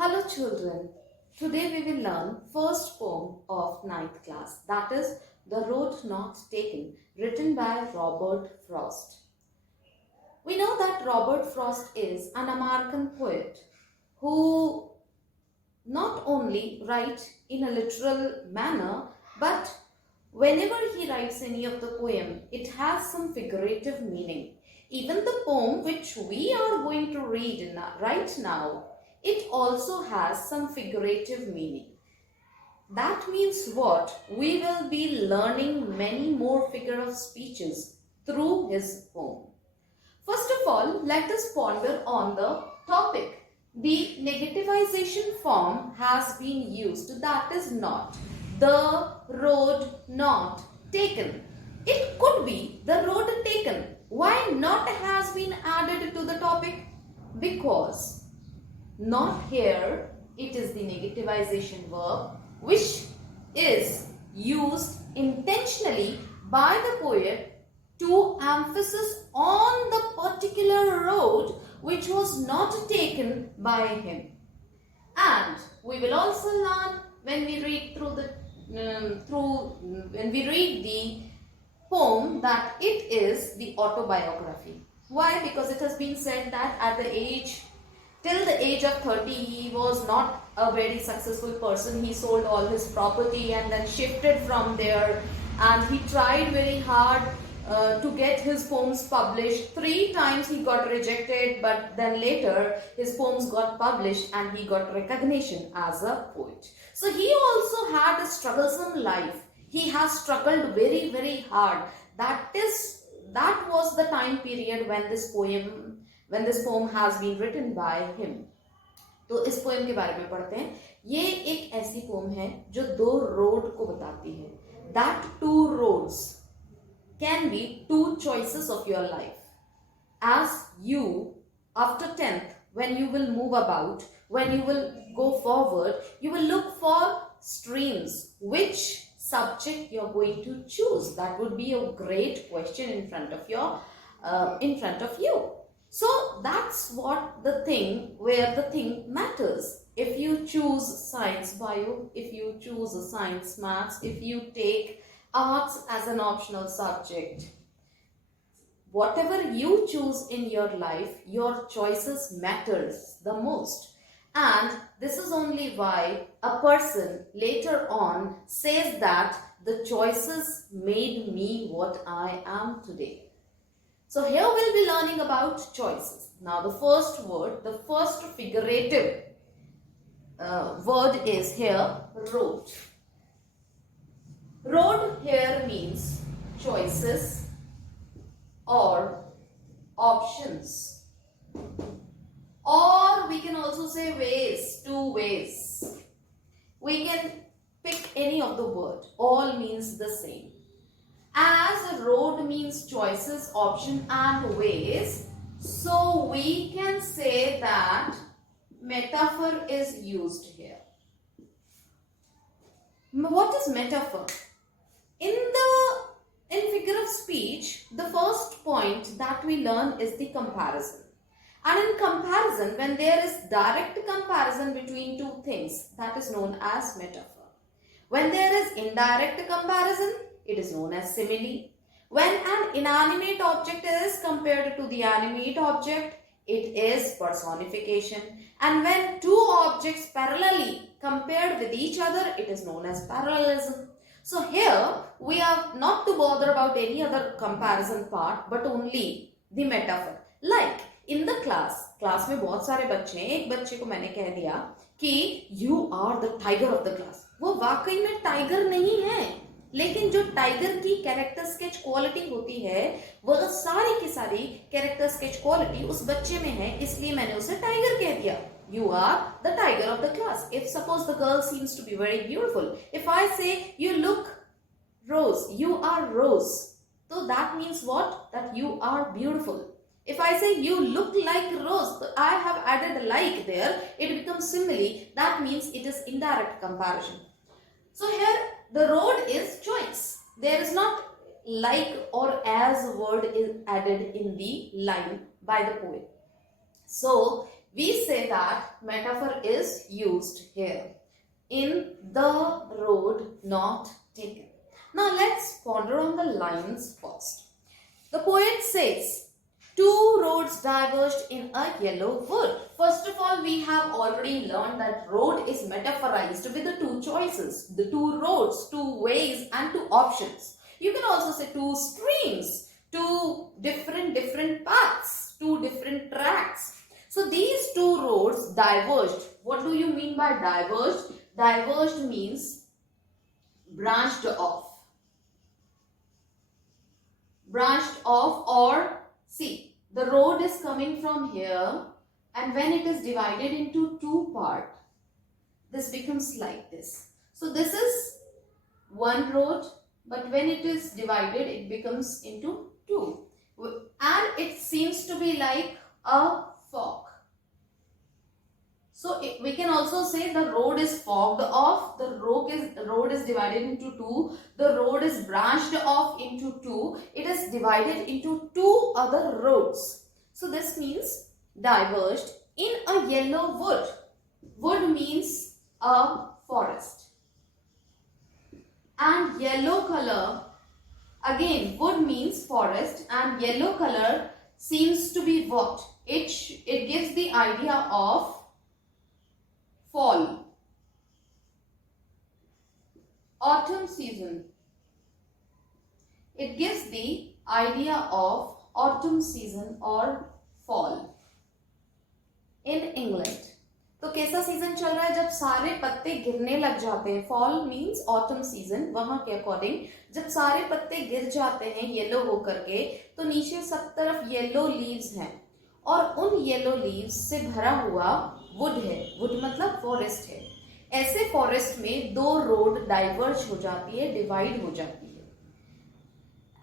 Hello children, today we will learn first poem of ninth class, that is The Road Not Taken, written by Robert Frost. We know that Robert Frost is an American poet who not only writes in a literal manner, but whenever he writes any of the poem, it has some figurative meaning. Even the poem which we are going to read right now, it also has some figurative meaning. That means what? We will be learning many more figure of speeches through his poem. First of all, let us ponder on the topic. The negativization form has been used, that is not. The road not taken. It could be the road taken. Why not has been added to the topic? Because not here, it is the negativization verb which is used intentionally by the poet to emphasis on the particular road which was not taken by him. And we will also learn when we read when we read the poem that it is the autobiography. Why? Because it has been said that till the age of 30 he was not a very successful person. He sold all his property and then shifted from there, and he tried very hard to get his poems published. 3 times he got rejected, but then later his poems got published and he got recognition as a poet. So he also had a strugglesome life. He has struggled very, very hard. That was the time period when this poem has been written by him. तो इस poem के बारे में पढ़ते हैं. ये एक ऐसी पोएम है जो दो रोड को बताती है. That two roads can be two choices of your life. As you, after 10th, when you will move about, when you will go forward, you will look for streams. Which subject you are going to choose? That would be a great question in front of you. So that's what where the thing matters. If you choose science bio, if you choose science maths, if you take arts as an optional subject, whatever you choose in your life, your choices matters the most. And this is only why a person later on says that the choices made me what I am today. So here we'll be learning about choices. Now the first word, the first figurative word is here road. Road here means choices or options. Or we can also say ways, two ways. We can pick any of the word. All means the same. As a road means choices, option and ways, so we can say that metaphor is used here. What is metaphor? In figure of speech, the first point that we learn is the comparison. And in comparison, when there is direct comparison between two things, that is known as metaphor. When there is indirect comparison, it is known as simile. When an inanimate object is compared to the animate object, it is personification. And when two objects parallelly compared with each other, it is known as parallelism. So here we are not to bother about any other comparison part, but only the metaphor. Like in the class में बहुत सारे बच्चे हैं. एक बच्चे को मैंने कह दिया कि you are the tiger of the class. वो वाकई में टाइगर नहीं है, लेकिन जो टाइगर की कैरेक्टर स्केच क्वालिटी होती है, वह सारी की सारी कैरेक्टर स्केच क्वालिटी उस बच्चे में है, इसलिए मैंने उसे टाइगर कह दिया. You are the tiger of the class. If suppose the girl seems to be very beautiful, if I say you look rose, you are rose, so that means what? That you are beautiful. If I say you look like rose, I have added like there, it becomes simile. That means it is indirect comparison. So here the road is choice. There is not like or as word is added in the line by the poet. So we say that metaphor is used here in the road not taken. Now let's ponder on the lines first. The poet says, two roads diverged in a yellow wood. First of all, we have already learned that road is metaphorized with the two choices, the two roads, two ways and two options. You can also say two streams, two different paths, two different tracks. So these two roads diverged. What do you mean by diverged? Diverged means branched off. Branched off, or see, the road is coming from here, and when it is divided into two parts, this becomes like this. So this is one road, but when it is divided, it becomes into two, and it seems to be like a fork. So we can also say the road is forked off, the road is divided into two, the road is branched off into two, it is divided into two other roads. So this means diverged in a yellow wood. Wood means a forest. And yellow color, again wood means forest, and yellow color seems to be what? It gives the idea of fall, autumn season. It gives the idea of autumn season or fall in England. तो कैसा season चल रहा है? जब सारे पत्ते गिरने लग जाते हैं. Fall means autumn season. वहां के अकॉर्डिंग जब सारे पत्ते गिर जाते हैं येलो होकर के, तो नीचे सब तरफ येलो लीव्स हैं, और उन येलो लीव्स से भरा हुआ वुड है. वुड मतलब फॉरेस्ट है. ऐसे फॉरेस्ट में दो रोड डाइवर्ज हो जाती है, डिवाइड हो जाती है.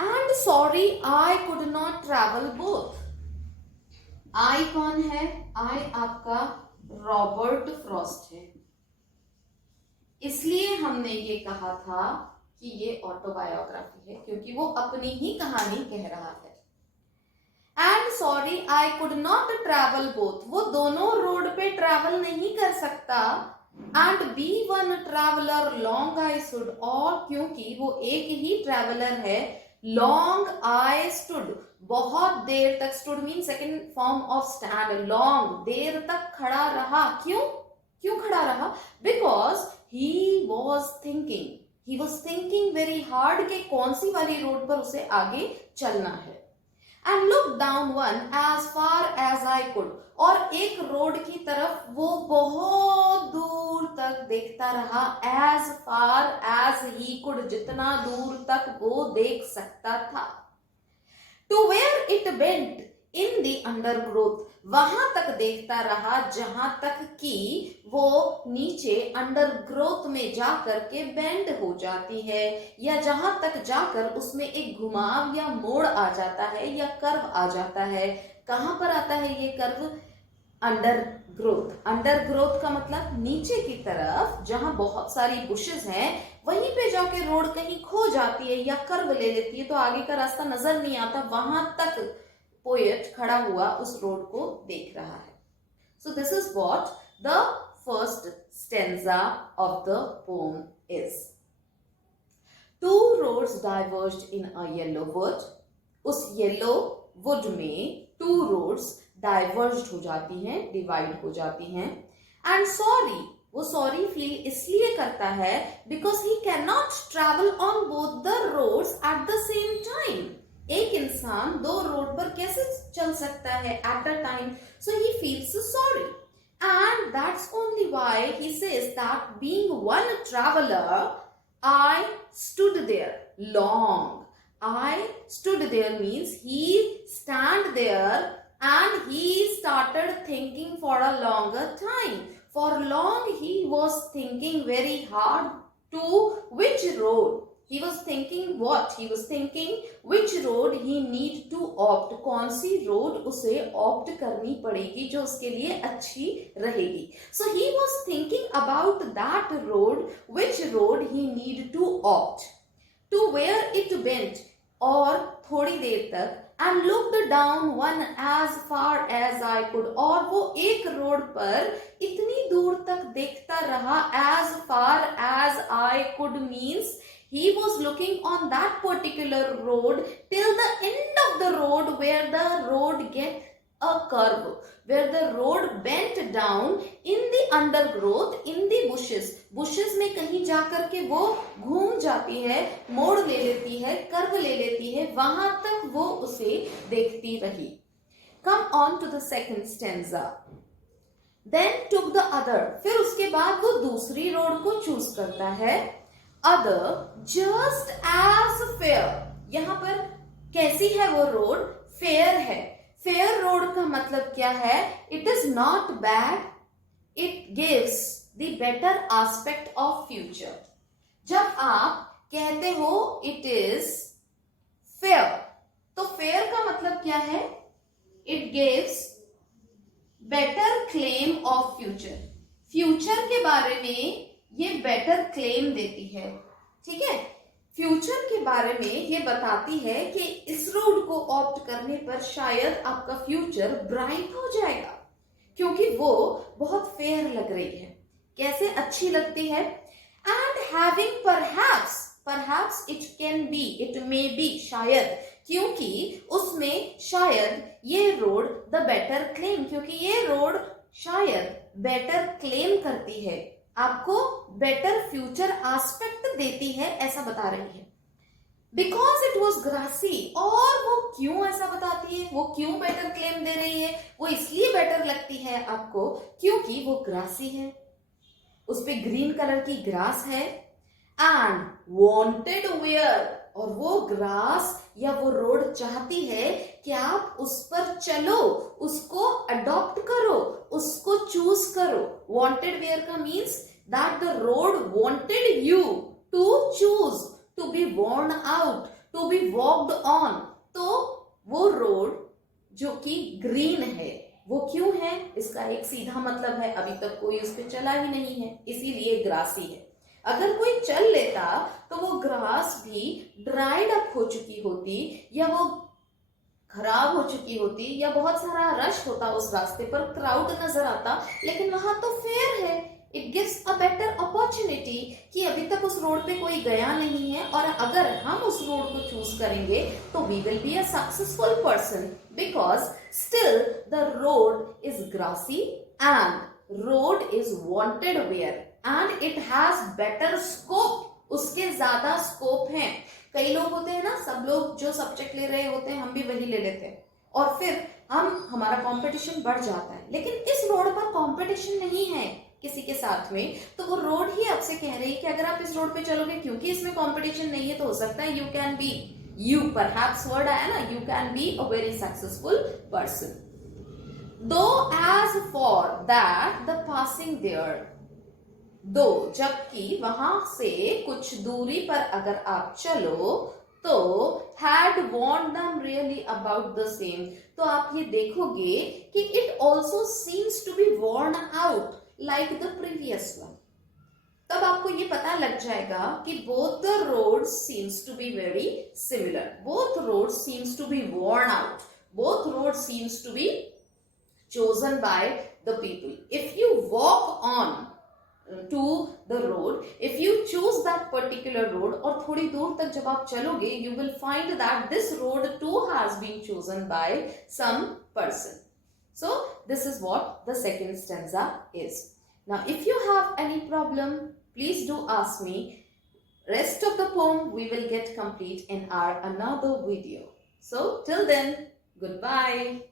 And sorry I could not travel both. I कौन है? आई आपका रॉबर्ट फ्रॉस्ट है. इसलिए हमने ये कहा था कि ये ऑटोबायोग्राफी है, क्योंकि वो अपनी ही कहानी कह रहा है. And sorry I could not travel both. वो दोनों रोड पे ट्रैवल नहीं कर सकता. And be one traveller long I should, और क्योंकि वो एक ही ट्रैवलर है, लॉन्ग आई स्टूड, बहुत देर तक. Stood mean second form of stand. Long, देर तक खड़ा रहा. क्यों खड़ा रहा? Because he was thinking very hard कि कौन सी वाली रोड पर उसे आगे चलना है. And look down one as far as I could. और एक रोड की तरफ वो बहुत दूर तक देखता रहा. As far as he could, जितना दूर तक वो देख सकता था. To where it bent in the undergrowth, वहां तक देखता रहा जहां तक कि वो नीचे अंडरग्रोथ में जाकर के बेंड हो जाती है, या जहां तक जाकर उसमें एक घुमाव या मोड़ आ जाता है या कर्व आ जाता है. कहां पर आता है ये कर्व? अंडरग्रोथ. अंडरग्रोथ का मतलब नीचे की तरफ जहां बहुत सारी बुशेस हैं, वहीं पे जाके रोड कहीं खो जाती है या कर्व ले लेती है, तो आगे का रास्ता नजर नहीं आता. वहां तक पोएट खड़ा हुआ उस रोड को देख रहा है. So this is what the first stanza of the poem is. Two roads diverged in a yellow wood. उस येलो वुड में टू रोड्स डाइवर्ज्ड हो जाती हैं, डिवाइड हो जाती हैं. एंड सॉरी, वो सॉरी फील इसलिए करता है because he can not travel on both the roads at the same time. एक इंसान दो रोड पर कैसे चल सकता है at a time? So he feels sorry, and that's only why he says that being one traveller I stood there long. I stood there means he stand there and he started thinking for a longer time. For long he was thinking very hard to which road. He was thinking what? He was thinking which road he need to opt. कौन सी road उसे opt करनी पड़ेगी जो उसके लिए अच्छी रहेगी. So he was thinking about that road, which road he need to opt. To where it bent, और थोड़ी देर तक and looked down one as far as I could. और वो एक रोड पर इतनी दूर तक देखता रहा. As far as I could means he was looking on that particular road till the end of the road, where the road get a curve, where the road bent down in the undergrowth, in the bushes. bushes में कहीं जाकर के वो घूम जाती है, मोड़ ले लेती है, कर्व ले लेती है, वहां तक वो उसे देखती रही. Come on to the second stanza. Then took the other. फिर उसके बाद वो दूसरी रोड को चूज करता है. Other just as fair. यहां पर कैसी है वो रोड? फेयर है. फेयर रोड का मतलब क्या है? It is not bad, it gives the better aspect of future. जब आप कहते हो इट इज फेयर, तो फेयर का मतलब क्या है? It gives better claim of future. Future के बारे में ये बेटर क्लेम देती है. ठीक है, फ्यूचर के बारे में ये बताती है कि इस रोड को ऑप्ट करने पर शायद आपका फ्यूचर ब्राइट हो जाएगा, क्योंकि वो बहुत फेयर लग रही है. कैसे अच्छी लगती है? And having perhaps it can be, it may be, शायद, क्योंकि उसमें शायद ये रोड द बेटर क्लेम, क्योंकि ये रोड शायद बेटर क्लेम करती है, आपको बेटर फ्यूचर एस्पेक्ट देती है, ऐसा बता रही है. Because it was grassy. और वो क्यों ऐसा बताती है? वो क्यों बेटर क्लेम दे रही है? वो इसलिए बेटर लगती है आपको क्योंकि वो ग्रासी है, उस पे ग्रीन कलर की ग्रास है. एंड वॉन्टेड वेयर, और वो ग्रास या वो रोड चाहती है कि आप उस पर चलो, उसको अडॉप्ट करो, उसको चूज करो. वॉन्टेड वेयर का means that the road wanted you to choose, to be worn out, to be walked on. तो वो रोड जो कि ग्रीन है, वो क्यों है? इसका एक सीधा मतलब है अभी तक कोई उस पर चला ही नहीं है, इसीलिए ग्रासी है. अगर कोई चल लेता तो वो ग्रास भी ड्राइड अप हो चुकी होती, या वो खराब हो चुकी होती, या बहुत सारा रश होता उस रास्ते पर, क्राउड नजर आता. लेकिन वहां तो फेयर है. It gives a better opportunity कि अभी तक उस रोड पे कोई गया नहीं है, और अगर हम उस रोड को चूज करेंगे तो we will be a successful person, because still the road is grassy and road is wanted wear and it has better scope. उसके ज्यादा स्कोप है. कई लोग होते हैं ना, सब लोग जो सब्जेक्ट ले रहे होते हैं हम भी वही ले लेते हैं, और फिर हमारा कंपटीशन बढ़ जाता है. लेकिन इस रोड पर कंपटीशन नहीं है किसी के साथ में, तो वो रोड ही आपसे कह रही है कि अगर आप इस रोड पे चलोगे, क्योंकि इसमें कंपटीशन नहीं है, तो हो सकता है you can be, you perhaps word आया ना, you can be a very successful person. Though as for that the passing there, though, जबकि वहां से कुछ दूरी पर अगर आप चलो, तो had warned them really about the same. तो आप ये देखोगे कि it also seems to be worn out like the previous one. तब आपको ये पता लग जाएगा कि both the roads seems to be very similar. Both roads seems to be worn out. Both roads seems to be chosen by the people. If you walk on to the road, if you choose that particular road, और थोड़ी दूर तक जब आप चलोगे, you will find that this road too has been chosen by some person. So this is what the second stanza is. Now if you have any problem, please do ask me. Rest of the poem we will get complete in our another video. So till then, goodbye.